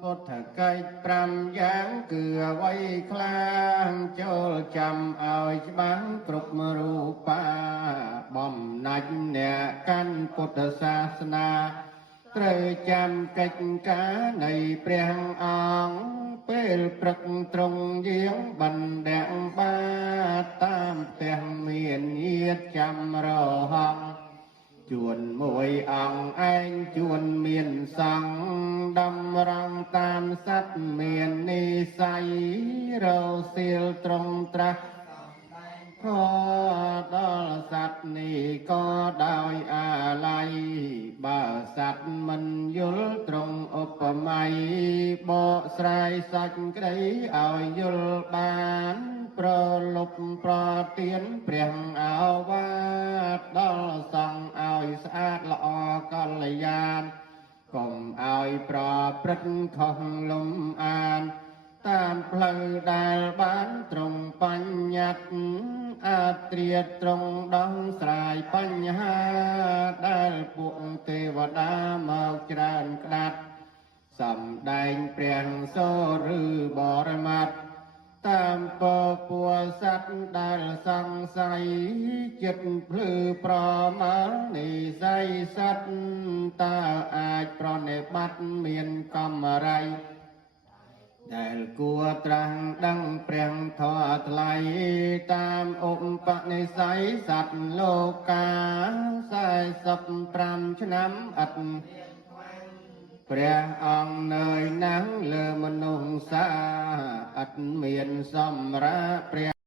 ពុទ្ធកិច្ច5យ៉ាងគឺអ្វីខ្លាំងចូលចាំឲ្យច្បាស់គ្រប់រូបាបំណាច់អ្នកកាន់ពុទ្ធសាសនាត្រូវចាំកិច្ចការនៃព្រះអង្គពេលព្រឹកត្រង់យាងបណ្ដឹងបាតាមផ្ទះមានញាតចាំរហងជួនមួយអង្គឯងជួនមានសង្ឃតម្រង់តាមសត្វមាននិស័យរសៀលត្រង់ត្រាស់ខដល់សត្វនេះក៏ដោយអាល័យបើសត្វមិនយល់ត្រង់ឧបមាបកស្រាយសាច់ក្តីឲ្យយល់បានប្រលប់ប្រទៀនព្រះអាវាតដល់សង្ឃឲ្យស្អាតល្អកល្យាណកុំឲ្យប្រព្រឹត្តខុសលំអានតាមផ្លូវដែលបានត្រង់បញ្ញត្តិអាត្រៀតត្រង់ដោះស្រាយបញ្ហាដែលពួកទេវតាមកច្រើនក្តាត់សំដែងព្រះសូរឬបរមត្ថតាមពពួសត្វដែលសង្ស័យចិត្តភ្លឺប្រមើលនិស័យសត្វតើអាចប្រណិប័តមានកំរៃដែលគួរត្រាស់ដឹងព្រះធម៌ថ្លៃតាមឧបនិស្ស័យសត្វលោកា45ឆ្នាំឥតព្រះអង្គនៅណាំងលើមនុស្សសាឥតមានសម្រាប់ព្រះ